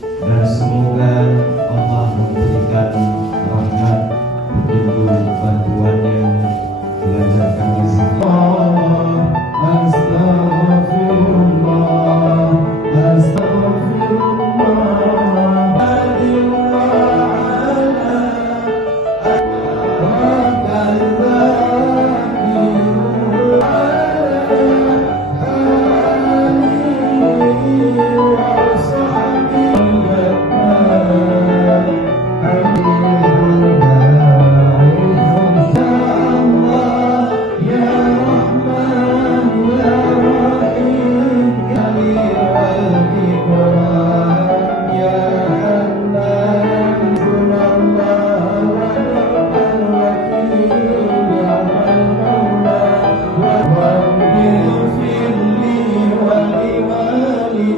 dan semoga Allah memberikan rahmat, petunjuk, bantuannya, melancarkan rezeki. Astagfirullah, اغفر لي ولوالدي